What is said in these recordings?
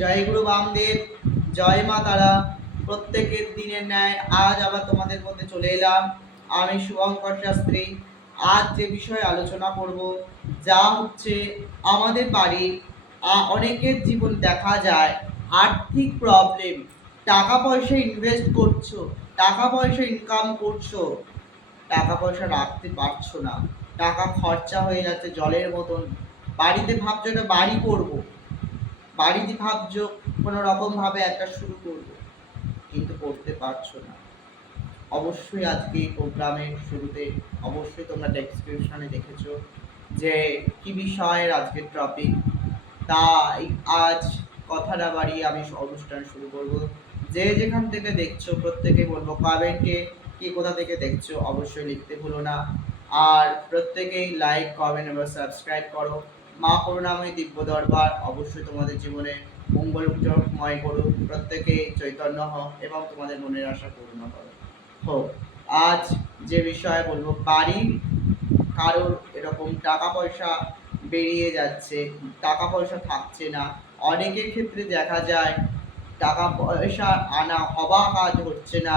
জয় গুরু বামদেব জয় মা তারা। প্রত্যেকের দিনের ন্যায় আজ আবার তোমাদের মধ্যে চলে এলাম। আমি শুভঙ্কর শাস্ত্রী আজ যে বিষয়ে আলোচনা করব যা হচ্ছে আমাদের আহ, অনেকের জীবন দেখা যায় আর্থিক প্রবলেম টাকা পয়সা ইনভেস্ট করছ টাকা পয়সা ইনকাম করছ টাকা পয়সা রাখতে পারছ না টাকা খরচা হয়ে যাচ্ছে জলের মতন। বাড়িতে ভাবছ একটা বাড়ি করব বাড়িতে ভাবছ, কোনো রকম ভাবে একটা শুরু করব। কিন্তু করতে পারছ না। অবশ্যই আজকে এই প্রোগ্রামের শুরুতে অবশ্যই তোমরা ডেসক্রিপশনে দেখেছ যে কি বিষয়ের আজকের টপিক তাই আজ কথা না বাড়িয়ে আমি অনুষ্ঠান শুরু করব। যে যেখান থেকে দেখছ, প্রত্যেকে বলব কমেন্টে কি কোথা থেকে দেখছ, অবশ্যই লিখতে ভুলো না। আর প্রত্যেকেই লাইক কমেন্ট এবং সাবস্ক্রাইব করো। মা করুণাময় দিব্য দরবার অবশ্যই তোমাদের জীবনে মঙ্গলময় করুক। প্রত্যেকে চৈতন্য হোক এবং তোমাদের মনের আশা পূর্ণ করো। হোক, আজ যে বিষয়ে বলব বাড়ির কারোর এরকম টাকা পয়সা বেরিয়ে যাচ্ছে টাকা পয়সা থাকছে না। অনেকের ক্ষেত্রে দেখা যায় টাকা পয়সা আনা হবা কাজ হচ্ছে না,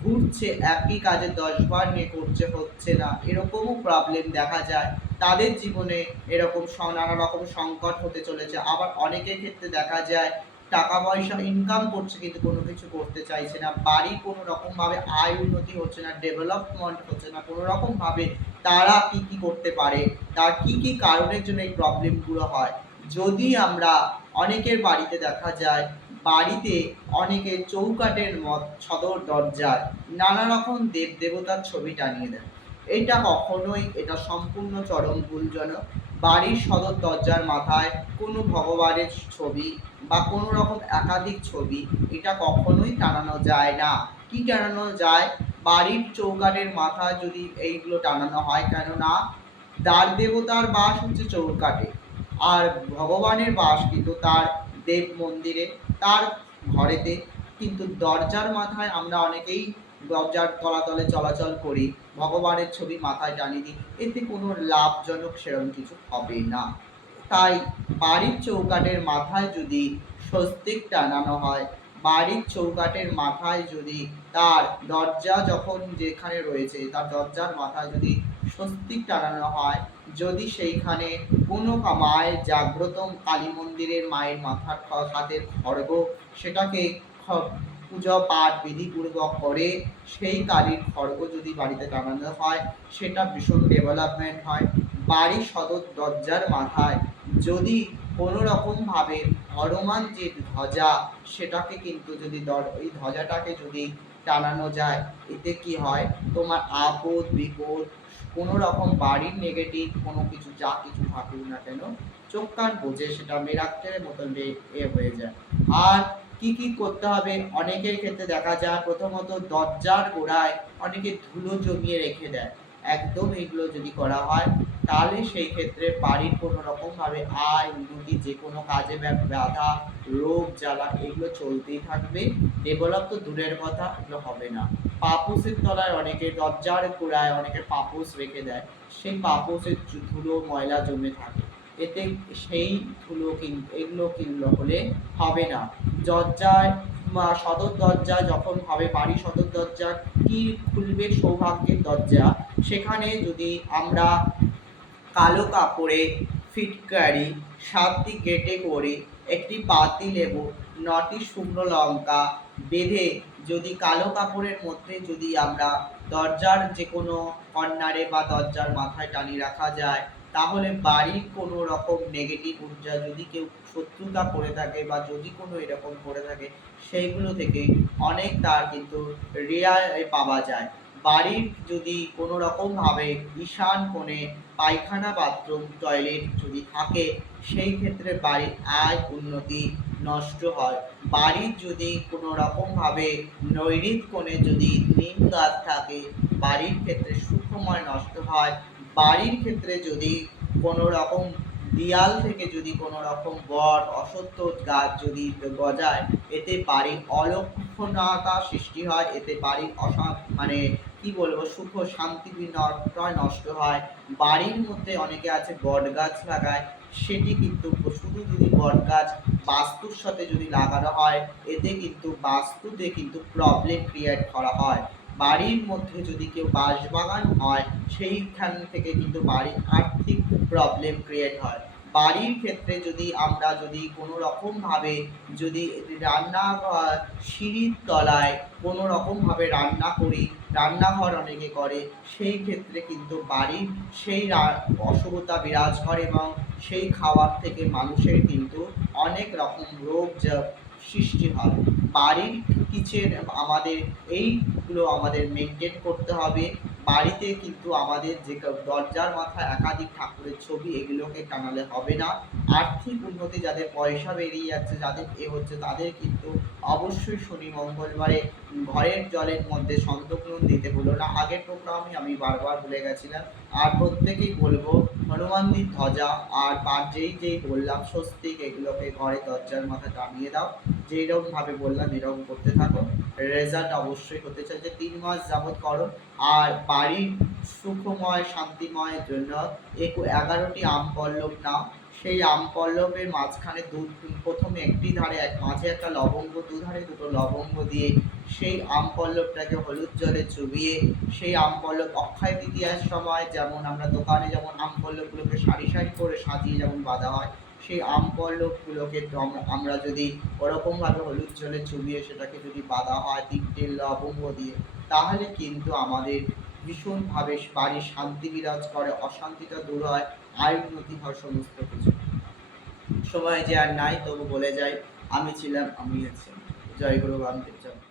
ঘুরছে একই কাজে দশবার নিয়ে করছে হচ্ছে না, এরকমও প্রবলেম দেখা যায়। তাদের জীবনে এরকম নানা রকম সংকট হতে চলেছে। আবার অনেকের ক্ষেত্রে দেখা যায় টাকা পয়সা ইনকাম করছে কিন্তু কোনো কিছু করতে চাইছে না। বাড়ি কোনো রকম ভাবে আয় উন্নতি হচ্ছে না ডেভেলপমেন্ট হচ্ছে না। কোনো রকম ভাবে তারা কি কি করতে পারে, তার কি কি কারণের জন্য এই প্রবলেমগুলো হয়। যদি আমরা অনেকের বাড়িতে দেখা যায়, বাড়িতে অনেকে চৌকাটের মত সদর দরজায় নানা রকম দেব দেবতার ছবি টানিয়ে দেয়। এটা কখনোই, এটা সম্পূর্ণ চরম ভুলজনক। বাড়ির সদর দরজার মাথায় কোনো ভগবানের ছবি বা কোনো রকম একাধিক ছবি এটা কখনোই টানানো যায় না। কি টানানো যায়? বাড়ির চৌকাটের মাথায় যদি এইগুলো টানানো হয় কেননা দ্বার দেবতার বাস হচ্ছে চৌকাটে আর ভগবানের বাস কিন্তু তার দেব মন্দিরে, তার ঘরেতে। কিন্তু দরজার মাথায় আমরা অনেকেই দরজার তলাতলে চলাচল করি, ভগবানের ছবি মাথায় টানিয়ে দিই, এতে কোনো লাভজনক সেরকম কিছু হবে না। তাই বাড়ির চৌকাটের মাথায় যদি স্বস্তিক টানানো হয়, বাড়ির চৌকাটের মাথায় যদি তার দরজা যখন যেখানে রয়েছে, তার দরজার মাথায় যদি স্বস্তিক টানানো হয়, যদি সেইখানে কোনো কা- মায়ের জাগ্রত কালী মন্দিরের মায়ের মাথার হাতের খড়গ, সেটাকে পূজা পাঠ বিধিপূর্বক করে, সেই কালীর খড়গ যদি বাড়িতে টানানো হয়, সেটা ভীষণ ডেভেলপমেন্ট হয়। বাড়ির সদর দরজার মাথায় যদি কোনো রকমভাবে হনুমান যে ধ্বজা, সেটাকে কিন্তু যদি দর- ওই ধ্বজাটাকে যদি টানানো যায়, এতে কি হয়? তোমার আপদ, বিপদ কোনো রকম বাড়ির নেগেটিভ কোনো কিছু, যা কিছু থাকুক না কেন, চোখ কান বোঝে সেটা মেরাক্তের মতন এ হয়ে যায়। আর কি কি করতে হবে? অনেকের ক্ষেত্রে দেখা যায় প্রথমত দরজার গোড়ায় অনেকে ধুলো জমিয়ে রেখে দেয়। একদম এগুলো যদি করা হয়, তাহলে সেই ক্ষেত্রে বাড়ির কোনো রকম ভাবে আয়, উন্নতি যে কোনো কাজে ব্যা- বাধা, রোগ, জ্বালা এগুলো চলতেই থাকবে। ডেভেলপ তো দূরের কথা, এগুলো হবে না। পাপোসের তলায় অনেকে দরজার গোড়ায় অনেকে পাপোস রেখে দেয়। সেই পাপোসের ধুলো, ময়লা জমে থাকে। এতে সেই ধুলো কিন, এগুলো কিনলো হলে হবে না। দরজায় বা সদর দরজা যখন হবে, বাড়ি সদর দরজা, কি খুলবে সৌভাগ্যের দরজা? সেখানে যদি আমরা কালো কাপড়ে ফিটকারি সাতটি গেটে করে একটি পাতি লেবু, নটি শুকনো লঙ্কা বেঁধে যদি কালো কাপড়ের মধ্যে যদি আমরা দরজার যে কোনো কর্নারে বা দরজার মাথায় টানিয়ে রাখা যায় তাহলে বাড়ির কোনো রকম নেগেটিভ ঊর্জা যদি কেউ শত্রুতা করে থাকে বা যদি কোনো এরকম করে থাকে, সেইগুলো থেকে অনেক তার কিন্তু রেয়ার পাওয়া যায়। বাড়ির যদি কোনো রকমভাবে ঈশান কোণে পায়খানা বাথরুম টয়লেট যদি থাকে, সেই ক্ষেত্রে বাড়ির আয় উন্নতি নষ্ট হয়। বাড়ির যদি কোনো রকমভাবে নৈরিত কোণে যদি নিম গাছ থাকে, বাড়ির ক্ষেত্রে সুখময় নষ্ট হয়। বাড়ির ক্ষেত্রে যদি কোনো রকম দিয়াল থেকে যদি কোনো রকম বট, অসত্য গাছ যদি গজায়, এতে বাড়ির অলক্ষণতা সৃষ্টি হয়, এতে বাড়ির অসা মানে কি বলব, সুখ, শান্তি, বিনয় নষ্ট হয়। বাড়ির মধ্যে অনেকে আছে বট গাছ লাগায়, সেটি কিন্তু শুধু যদি বট গাছ বাস্তুর সাথে যদি লাগানো হয়, এতে কিন্তু বাস্তুতে কিন্তু প্রবলেম ক্রিয়েট করা হয়। বাড়ির মধ্যে যদি কেউ বাঁশবাগান হয়, সেইখান থেকে কিন্তু বাড়ির আর্থিক প্রবলেম ক্রিয়েট হয়। বাড়ির ক্ষেত্রে যদি আমরা যদি কোনো রকমভাবে যদি রান্নাঘর, সিঁড়ির তলায় কোনো রকমভাবে রান্না করি, রান্নাঘর অনেকে করে, সেই ক্ষেত্রে কিন্তু বাড়ির সেই অশুভতা বিরাজ করে এবং সেই খাবার থেকে মানুষের কিন্তু অনেক রকম রোগ সৃষ্টি হয়। বাড়ির কিচেন আমাদের এইগুলো আমাদের মেনটেন করতে হবে। বাড়িতে কিন্তু আমাদের যে দরজার মাথায় একাধিক ঠাকুরের ছবি, এগুলোকে টানালে হবে না। আর্থিক উন্নতি যাদের পয়সা বেরিয়ে যাচ্ছে, যাদের এ হচ্ছে, তাদের কিন্তু অবশ্যই শনি মঙ্গলবারে ঘরের জলের মধ্যে সন্তক্রণ দিতে হলো না। আগের প্রোগ্রামে আমি বারবার বলে গেছিলাম। আর প্রত্যেকেই বলব হনুমানদির ধ্বজা আর পার যেই যেই বললাম, স্বস্তিক এগুলোকে ঘরে দরজার মাথা টানিয়ে দাও। যেরকম ভাবে বললাম, এরকম করতে থাকো। রেজাল্ট অবশ্যই হতে চাই যে তিন মাস যাবৎ করো। আর বাড়ির সুখময় শান্তিময়ের জন্য একু এগারোটি আম পল্লব নাও। সেই আম পল্লবের মাঝখানে দু, প্রথমে একটি ধারে, এক মাঝে একটা লবঙ্গ, দুধারে দুটো লবঙ্গ দিয়ে সেই আম পল্লবটাকে হলুদ জলে চুবিয়ে সেই আম পল্লব অক্ষয় তৃতীয়ার সময় যেমন আমরা দোকানে যেমন আম পল্লবগুলোকে সারি সারি করে সাজিয়ে যেমন বাঁধা হয়, সেই আম পল্লবগুলোকে আমরা- যদি ওরকমভাবে হলুদ জলে চুবিয়ে সেটাকে যদি বাঁধা হয় তিনটে লবঙ্গ দিয়ে, তাহলে কিন্তু আমাদের ভীষণভাবে বাড়ির শান্তি বিরাজ করে, অশান্তিটা দূর হয়, আয় উন্নতি হয় সমস্ত কিছু। সময় যে আর নাই তবু বলে যাই, আমি ছিলাম, আমি আছি। জয় গুরু জয়।